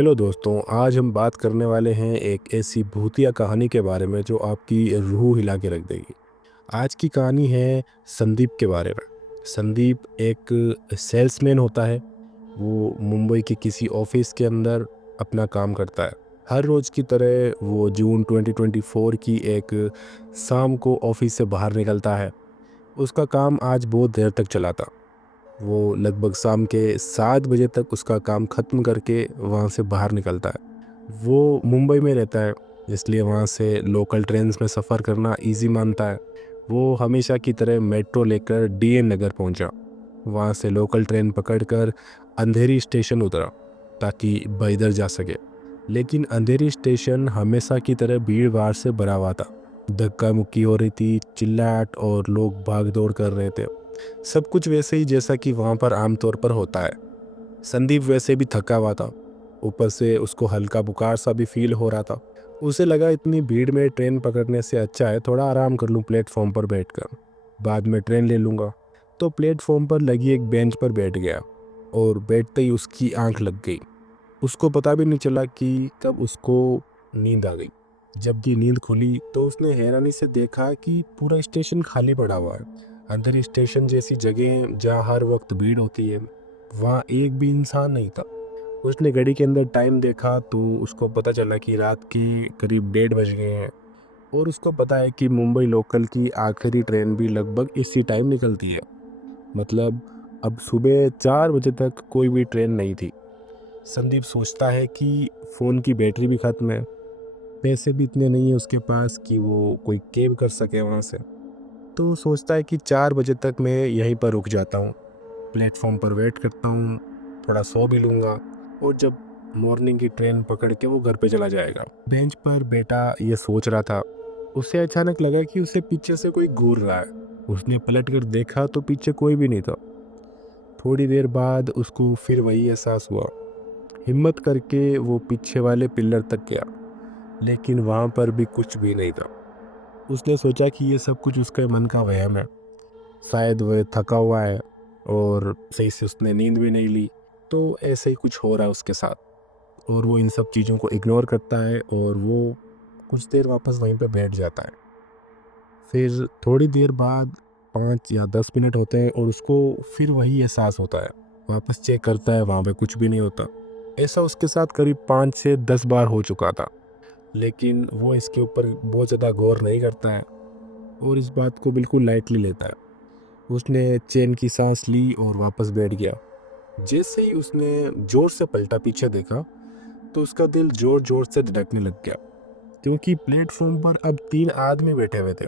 Hello दोस्तों, आज हम बात करने वाले हैं एक ऐसी भूतिया कहानी के बारे में जो आपकी रूह हिला के रख देगी। आज की कहानी है संदीप के बारे में। संदीप एक सेल्समैन होता है। वो मुंबई के किसी ऑफिस के अंदर अपना काम करता है। हर रोज़ की तरह वो जून 2024 की एक शाम को ऑफिस से बाहर निकलता है। उसका काम आज बहुत देर तक चला था। वो लगभग शाम के 7 बजे तक उसका काम ख़त्म करके वहाँ से बाहर निकलता है। वो मुंबई में रहता है, इसलिए वहाँ से लोकल ट्रेन्स में सफ़र करना इजी मानता है। वो हमेशा की तरह मेट्रो लेकर डीएन नगर पहुँचा। वहाँ से लोकल ट्रेन पकड़कर अंधेरी स्टेशन उतरा ताकि बईदर जा सके। लेकिन अंधेरी स्टेशन हमेशा की तरह भीड़ भाड़ से भरा हुआ था। धक्का मुक्की हो रही थी, चिल्लाहट और लोग भाग दौड़ कर रहे थे। सब कुछ वैसे ही जैसा कि वहाँ पर आमतौर पर होता है। संदीप वैसे भी थका हुआ था, ऊपर से उसको हल्का बुखार सा भी फील हो रहा था। उसे लगा इतनी भीड़ में ट्रेन पकड़ने से अच्छा है थोड़ा आराम कर लूँ प्लेटफॉर्म पर बैठकर, बाद में ट्रेन ले लूँगा। तो प्लेटफॉर्म पर लगी एक बेंच पर बैठ गया और बैठते ही उसकी आंख लग गई। उसको पता भी नहीं चला कि कब उसको नींद आ गई। जब की नींद खुली तो उसने हैरानी से देखा कि पूरा स्टेशन खाली पड़ा हुआ है। अंदर स्टेशन जैसी जगह जहाँ हर वक्त भीड़ होती है, वहाँ एक भी इंसान नहीं था। उसने घड़ी के अंदर टाइम देखा तो उसको पता चला कि रात के करीब 1:30 बज गए हैं। और उसको पता है कि मुंबई लोकल की आखिरी ट्रेन भी लगभग इसी टाइम निकलती है। मतलब अब सुबह 4 बजे तक कोई भी ट्रेन नहीं थी। संदीप सोचता है कि फ़ोन की बैटरी भी ख़त्म है, पैसे भी इतने नहीं है उसके पास कि वो कोई कैब कर सके वहाँ से। तो सोचता है कि 4 बजे तक मैं यहीं पर रुक जाता हूँ, प्लेटफॉर्म पर वेट करता हूँ, थोड़ा सो भी लूँगा और जब मॉर्निंग की ट्रेन पकड़ के वो घर पे चला जाएगा। बेंच पर बैठा ये सोच रहा था, उसे अचानक लगा कि उसे पीछे से कोई घूर रहा है। उसने पलट कर देखा तो पीछे कोई भी नहीं था। थोड़ी देर बाद उसको फिर वही एहसास हुआ। हिम्मत करके वो पीछे वाले पिलर तक गया, लेकिन वहाँ पर भी कुछ भी नहीं था। उसने सोचा कि ये सब कुछ उसके मन का वहम है, शायद वह थका हुआ है और सही से उसने नींद भी नहीं ली, तो ऐसे ही कुछ हो रहा है उसके साथ। और वो इन सब चीज़ों को इग्नोर करता है और वो कुछ देर वापस वहीं पे बैठ जाता है। फिर थोड़ी देर बाद 5 या 10 मिनट होते हैं और उसको फिर वही एहसास होता है। वापस चेक करता है, वहाँ पे कुछ भी नहीं होता। ऐसा उसके साथ करीब 5 से 10 बार हो चुका था, लेकिन वो इसके ऊपर बहुत ज़्यादा गौर नहीं करता है और इस बात को बिल्कुल लाइटली लेता है। उसने चैन की सांस ली और वापस बैठ गया। जैसे ही उसने जोर से पलटा पीछे देखा तो उसका दिल जोर जोर से धड़कने लग गया, क्योंकि प्लेटफॉर्म पर अब 3 आदमी बैठे हुए थे।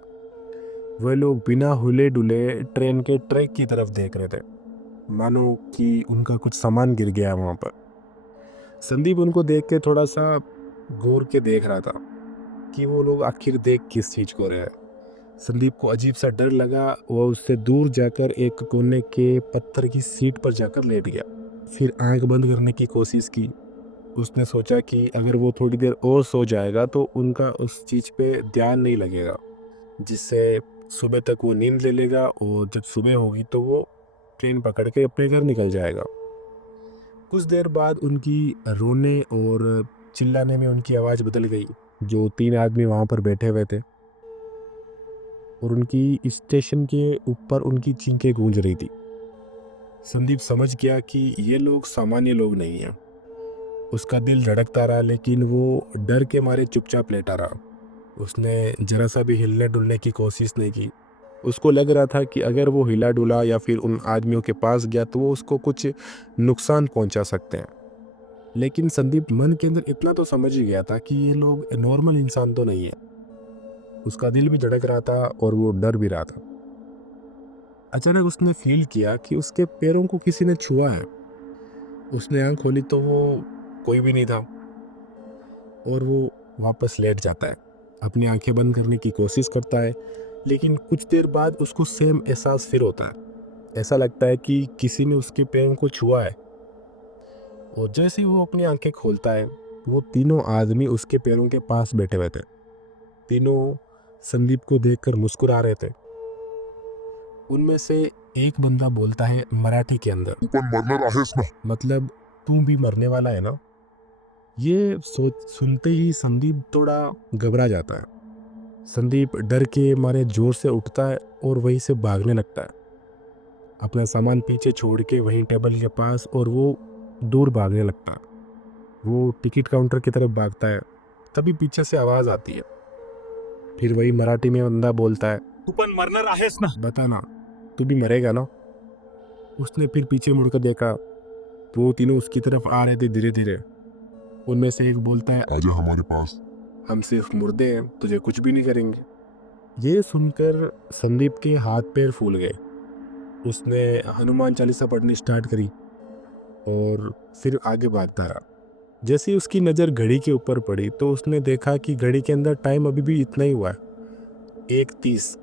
वे लोग बिना हिले डुले ट्रेन के ट्रैक की तरफ देख रहे थे, मानो कि उनका कुछ सामान गिर गया वहाँ पर। संदीप उनको देख के थोड़ा सा घूर के देख रहा था कि वो लोग आखिर देख किस चीज़ को रहे हैं। संदीप को अजीब सा डर लगा। वो उससे दूर जाकर एक कोने के पत्थर की सीट पर जाकर लेट गया। फिर आंख बंद करने की कोशिश की। उसने सोचा कि अगर वो थोड़ी देर और सो जाएगा तो उनका उस चीज़ पे ध्यान नहीं लगेगा, जिससे सुबह तक वो नींद ले लेगा और जब सुबह होगी तो वो ट्रेन पकड़ के अपने घर निकल जाएगा। कुछ देर बाद उनकी रोने और चिल्लाने में उनकी आवाज़ बदल गई। जो 3 आदमी वहाँ पर बैठे हुए थे और उनकी स्टेशन के ऊपर उनकी चीखें गूंज रही थी। संदीप समझ गया कि ये लोग सामान्य लोग नहीं हैं। उसका दिल धड़कता रहा, लेकिन वो डर के मारे चुपचाप लेटा रहा। उसने जरा सा भी हिलने डुलने की कोशिश नहीं की। उसको लग रहा था कि अगर वो हिला डुला या फिर उन आदमियों के पास गया तो वो उसको कुछ नुकसान पहुंचा सकते हैं। लेकिन संदीप मन के अंदर इतना तो समझ ही गया था कि ये लोग नॉर्मल इंसान तो नहीं है। उसका दिल भी धड़क रहा था और वो डर भी रहा था। अचानक उसने फील किया कि उसके पैरों को किसी ने छुआ है। उसने आंख खोली तो वो कोई भी नहीं था और वो वापस लेट जाता है। अपनी आंखें बंद करने की कोशिश करता है, लेकिन कुछ देर बाद उसको सेम एहसास फिर होता है। ऐसा लगता है कि किसी ने उसके पैरों को छुआ है। और जैसे ही वो अपनी आंखें खोलता है, वो तीनों आदमी उसके पैरों के पास बैठे हुए थे। तीनों संदीप को देखकर मुस्कुरा रहे थे। उनमें से एक बंदा बोलता है मराठी के अंदर, तू पण मरणार आहेस ना? मतलब तू भी मरने वाला है ना? ये सोच सुनते ही संदीप थोड़ा घबरा जाता है। संदीप डर के मारे जोर से उठता है और वहीं से भागने लगता है, अपना सामान पीछे छोड़ के वहीं टेबल के पास, और वो दूर भागने लगता है। वो टिकट काउंटर की तरफ भागता है, तभी पीछे से आवाज़ आती है। फिर वही मराठी में बंदा बोलता है, तू पण मरणार आहेस ना? बता ना, तू भी मरेगा ना? उसने फिर पीछे मुड़कर देखा, वो तीनों उसकी तरफ आ रहे थे धीरे धीरे। उनमें से एक बोलता है, आजा हमारे पास। हम सिर्फ मुर्दे हैं, तुझे कुछ भी नहीं करेंगे। ये सुनकर संदीप के हाथ पैर फूल गए। उसने हनुमान चालीसा पढ़नी स्टार्ट करी और फिर आगे भागता रहा। जैसे ही उसकी नज़र घड़ी के ऊपर पड़ी तो उसने देखा कि घड़ी के अंदर टाइम अभी भी इतना ही हुआ है, 1:30,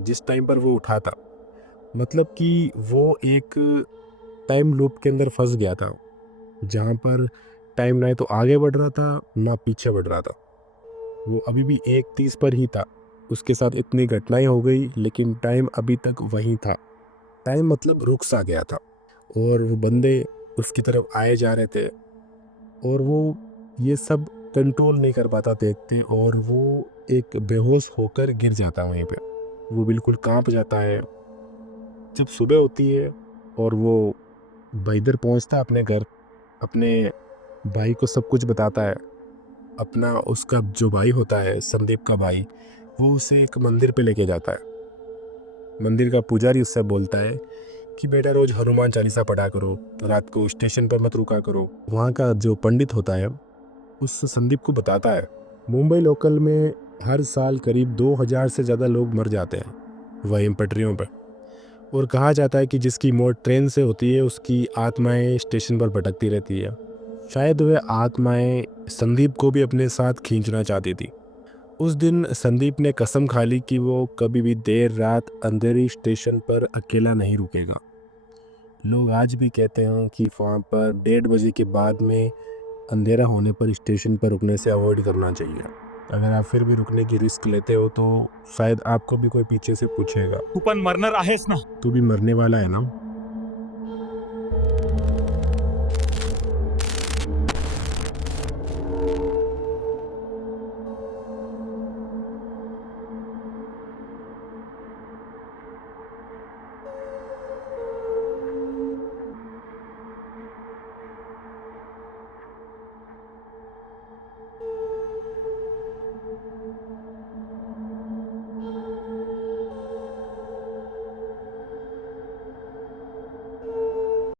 जिस टाइम पर वो उठा था। मतलब कि वो एक टाइम लूप के अंदर फंस गया था, जहाँ पर टाइम ना तो आगे बढ़ रहा था ना पीछे बढ़ रहा था। वो अभी भी 1:30 पर ही था। उसके साथ इतनी घटनाएं हो गई लेकिन टाइम अभी तक वहीं था। टाइम मतलब रुक सा गया था और वो बंदे उसकी तरफ आए जा रहे थे और वो ये सब कंट्रोल नहीं कर पाता देखते, और वो एक बेहोश होकर गिर जाता है वहीं पे। वो बिल्कुल कांप जाता है। जब सुबह होती है और वो इधर पहुंचता है अपने घर, अपने भाई को सब कुछ बताता है। अपना उसका जो भाई होता है, संदीप का भाई, वो उसे एक मंदिर पे लेके जाता है। मंदिर का पुजारी उससे बोलता है कि बेटा रोज हनुमान चालीसा पढ़ा करो, रात को स्टेशन पर मत रुका करो। वहाँ का जो पंडित होता है उस संदीप को बताता है, मुंबई लोकल में हर साल करीब 2000 से ज़्यादा लोग मर जाते हैं वहीं पटरियों पर, और कहा जाता है कि जिसकी मौत ट्रेन से होती है उसकी आत्माएं स्टेशन पर भटकती रहती है। शायद वह आत्माएं संदीप को भी अपने साथ खींचना चाहती थी। उस दिन संदीप ने कसम खा ली कि वो कभी भी देर रात अंधेरी स्टेशन पर अकेला नहीं रुकेगा। लोग आज भी कहते हैं कि वहाँ पर 1:30 बजे के बाद में अंधेरा होने पर स्टेशन पर रुकने से अवॉइड करना चाहिए। अगर आप फिर भी रुकने की रिस्क लेते हो तो शायद आपको भी कोई पीछे से पूछेगा, तू पण मरणार आहेस ना? तू भी मरने वाला है ना?